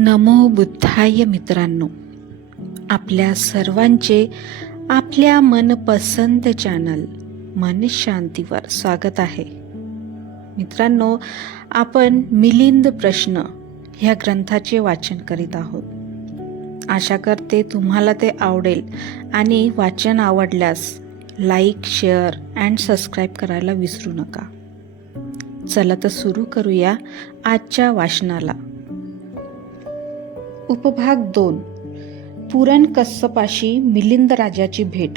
नमो बुद्धाय मित्रांनो. आपल्या सर्वांचे आपल्या मनपसंत चॅनल मन शांतीवर स्वागत आहे. मित्रांनो आपण मिलिंद प्रश्न ह्या ग्रंथाचे वाचन करीत आहोत. आशा करते तुम्हाला ते आवडेल आणि वाचन आवडल्यास लाईक शेअर अँड सबस्क्राईब करायला विसरू नका. चला तर सुरू करूया आजच्या वाचनाला. उपभाग दोन. पुरण कस्सपाशी मिलिंद राजाची भेट.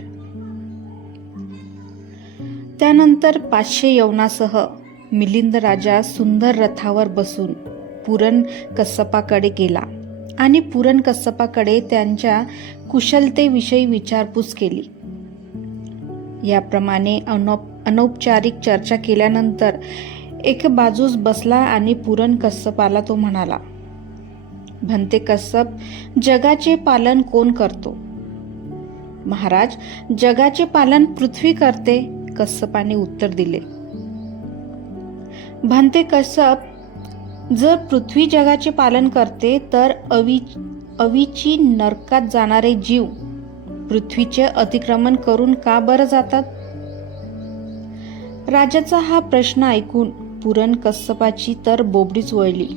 त्यानंतर पाचशे यवनासह मिलिंद राजा सुंदर रथावर बसून पुरण कस्सपाकडे गेला आणि पुरण कस्सपाकडे त्यांच्या कुशलतेविषयी विचारपूस केली. याप्रमाणे अनौप अनौपचारिक चर्चा केल्यानंतर एक बाजूस बसला आणि पुरण कस्सपाला तो म्हणाला भंते कस्सप जगाचे पालन कोण करतो? महाराज जगाचे पालन पृथ्वी करते कसपाने उत्तर दिले. भंते कस्सप जर पृथ्वी जगाचे पालन करते तर अवी अवीची नरकात जाणारे जीव पृथ्वीचे अतिक्रमण करून का बरं जातात? राजाचा हा प्रश्न ऐकून पुरण कसपाची तर बोबडीच वळली.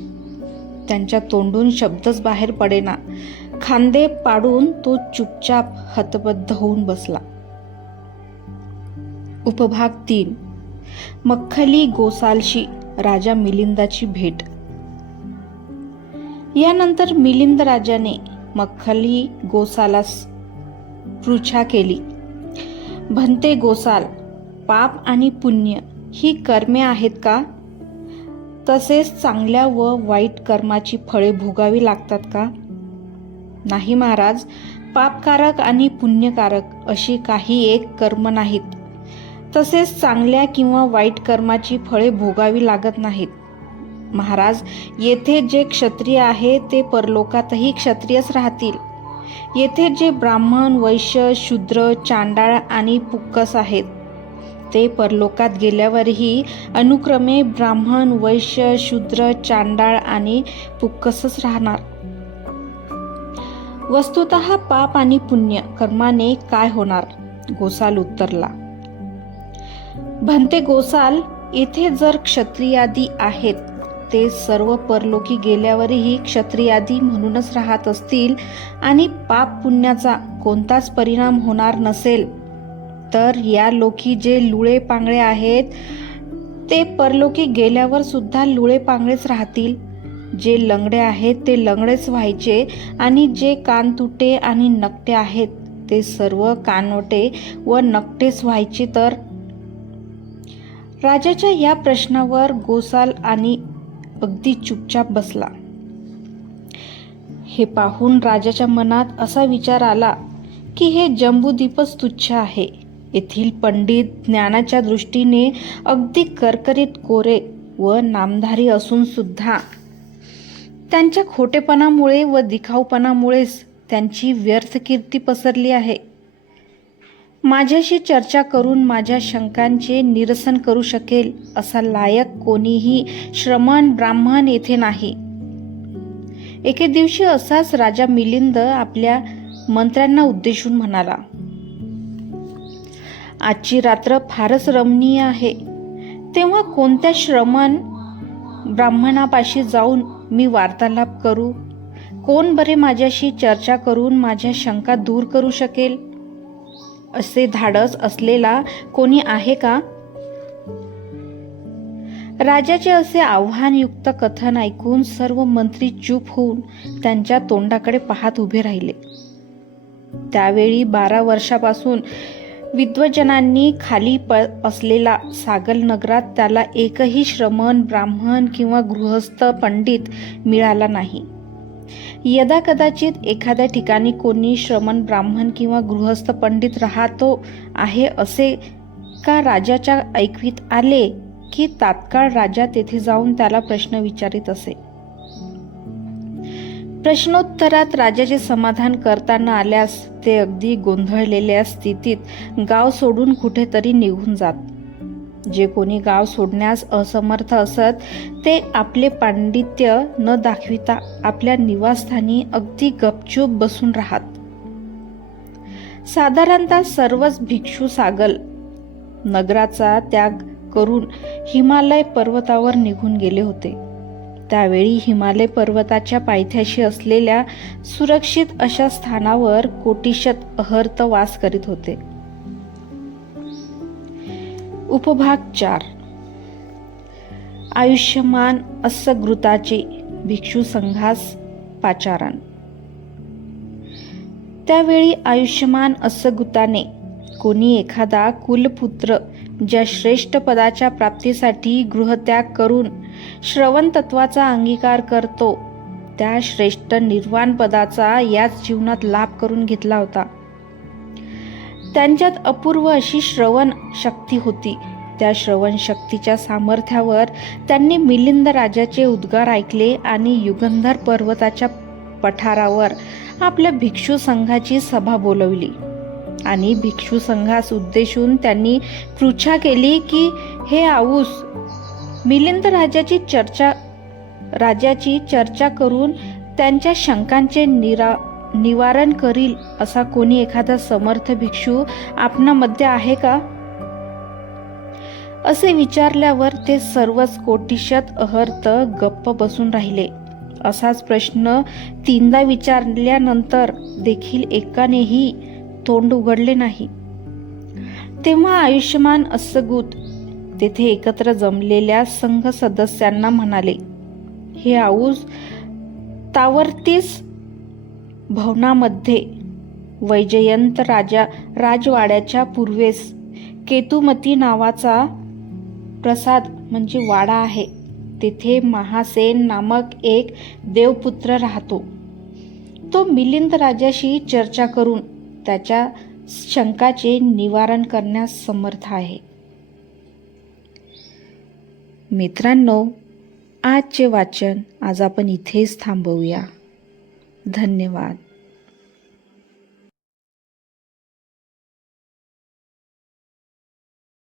त्यांच्या तोंडून शब्दच बाहेर पडेना. खांदे पाडून तो चुपचाप हतबद्ध होऊन बसला. उपभाग तीन. मख्खली गोसालशी राजा मिलिंदाची भेट. यानंतर मिलिंद राजाने मख्खली गोसालास पृच्छा केली. भंते गोसाल पाप आणि पुण्य ही कर्मे आहेत का? तसेच चांगल्या व वाईट कर्माची फळे भोगावी लागतात का? नाही महाराज पापकारक आणि पुण्यकारक अशी काही एक कर्म नाहीत. तसेच चांगल्या किंवा वाईट कर्माची फळे भोगावी लागत नाहीत. महाराज येथे जे क्षत्रिय आहे ते परलोकातही क्षत्रियच राहतील. येथे जे ब्राह्मण वैश्य शूद्र चांडाळ आणि पुक्कस आहेत ते परलोकात गेल्यावरही अनुक्रमे ब्राह्मण वैश्य शूद्र चांडाळ आणि पुक्कसच राहणार. वस्तुत पाप आणि पुण्य कर्माने काय होणार? गोसाल उत्तरला. भंते गोसाल येथे जर क्षत्रियादी आहेत ते सर्व परलोकी गेल्यावरही क्षत्रियादी म्हणूनच राहत असतील आणि पाप पुण्याचा कोणताच परिणाम होणार नसेल तर या लोकी जे लुळे पांगळे आहेत ते परलोकी गेल्यावर सुद्धा लुळे पांगळेच राहतील. जे लंगडे आहेत ते लंगडेच व्हायचे आणि जे कान तुटे आणि नकटे आहेत ते सर्व कानोटे व नकटेच व्हायचे तर? राजाच्या या प्रश्नावर गोसाल आणि अगदी चुपचाप बसला. हे पाहून राजाच्या मनात असा विचार आला की हे जम्बूद्वीपच तुच्छ आहे. येथील पंडित ज्ञानाच्या दृष्टीने अगदी करकरीत कोरे व नामधारी असून सुद्धा त्यांच्या खोटेपणामुळे व दिखाऊपणामुळेच त्यांची व्यर्थ कीर्ती पसरली आहे. माझ्याशी चर्चा करून माझ्या शंकांचे निरसन करू शकेल असा लायक कोणीही श्रमण ब्राह्मण येथे नाही. एके दिवशी असाच राजा मिलिंद आपल्या मंत्र्यांना उद्देशून म्हणाला आजची रात्र फारच रमणीय आहे. तेव्हा कोणत्या श्रमण ब्राह्मणापाशी जाऊन मी वार्तालाप करू? कोण बरे माझ्याशी चर्चा करून माझ्या शंका दूर करू शकेल? असे धाडस असलेला कोणी आहे का? राजाचे असे आव्हानयुक्त कथन ऐकून सर्व मंत्री चूप होऊन त्यांच्या तोंडाकडे पाहत उभे राहिले. त्यावेळी बारा वर्षापासून विद्वजनांनी खाली प असलेला सागल नगरात त्याला एकही श्रमण ब्राह्मण किंवा गृहस्थ पंडित मिळाला नाही. यदा कदाचित एखाद्या ठिकाणी कोणी श्रमण ब्राह्मण किंवा गृहस्थ पंडित राहतो आहे असे का राजाच्या ऐकवीत आले की तात्काळ राजा तेथे जाऊन त्याला प्रश्न विचारित असे? प्रश्नोत्तरात राजाचे समाधान करताना आल्यास ते अगदी गोंधळलेल्या स्थितीत गाव सोडून कुठेतरी निघून जात. जे कोणी गाव सोडण्यास असमर्थ असत ते आपले पांडित्य न दाखविता आपल्या निवासस्थानी अगदी गपचूप बसून राहत. साधारणतः सर्वच भिक्षू सागल नगराचा त्याग करून हिमालय पर्वतावर निघून गेले होते. त्यावेळी हिमालय पर्वताच्या पायथ्याशी असलेल्या सुरक्षित अशा स्थानावर कोटिशत अहर्त वास करीत होते. उपभाग चार. आयुष्यमान अस्सगृताचे भिक्षू संघास पाचारण. त्यावेळी आयुष्यमान अस्सगुताने कोणी एखादा कुलपुत्र ज्या श्रेष्ठ पदाच्या प्राप्तीसाठी गृहत्याग करून श्रवण तत्वाचा अंगीकार करतो. त्या श्रेष्ठ निर्वाण पदाचा याच जीवनात लाभ करून घेतला होता. त्यांच्यात अपूर्व अशी श्रवण शक्ती होती. त्या श्रवण शक्तीच्या सामर्थ्यावर त्यांनी मिलिंद राजाचे उद्गार ऐकले आणि युगंधर पर्वताच्या पठारावर आपल्या भिक्षू संघाची सभा बोलवली. आणि भिक्षू संघास उद्देशून त्यांनी पृच्छा केली की हे आऊस मिलिंद राजाची चर्चा राजाची चर्चा करून त्यांच्या शंकांचे निरा निवारण करील असा कोणी एखादा समर्थ भिक्षू आपणामध्ये आहे का? असे विचारल्यावर ते सर्वच कोटिशत अहर्त गप्प बसून राहिले. असाच प्रश्न तीनदा विचारल्यानंतर देखील एकानेही तोंड उघडले नाही. तेव्हा आयुष्यमान अस्सगुत तेथे एकत्र जमलेल्या संघ सदस्यांना म्हणाले हे आऊस तावरतीस भवनामध्ये वैजयंत राजा राजवाड्याच्या पूर्वेस केतुमती नावाचा प्रसाद म्हणजे वाडा आहे. तेथे महासेन नामक एक देवपुत्र राहतो. तो मिलिंद राजाशी चर्चा करून त्याच्या शंकाचे निवारण करण्यास समर्थ आहे. मित्रांनो आजचे वाचन आज आपण इथेच थांबवूया. धन्यवाद.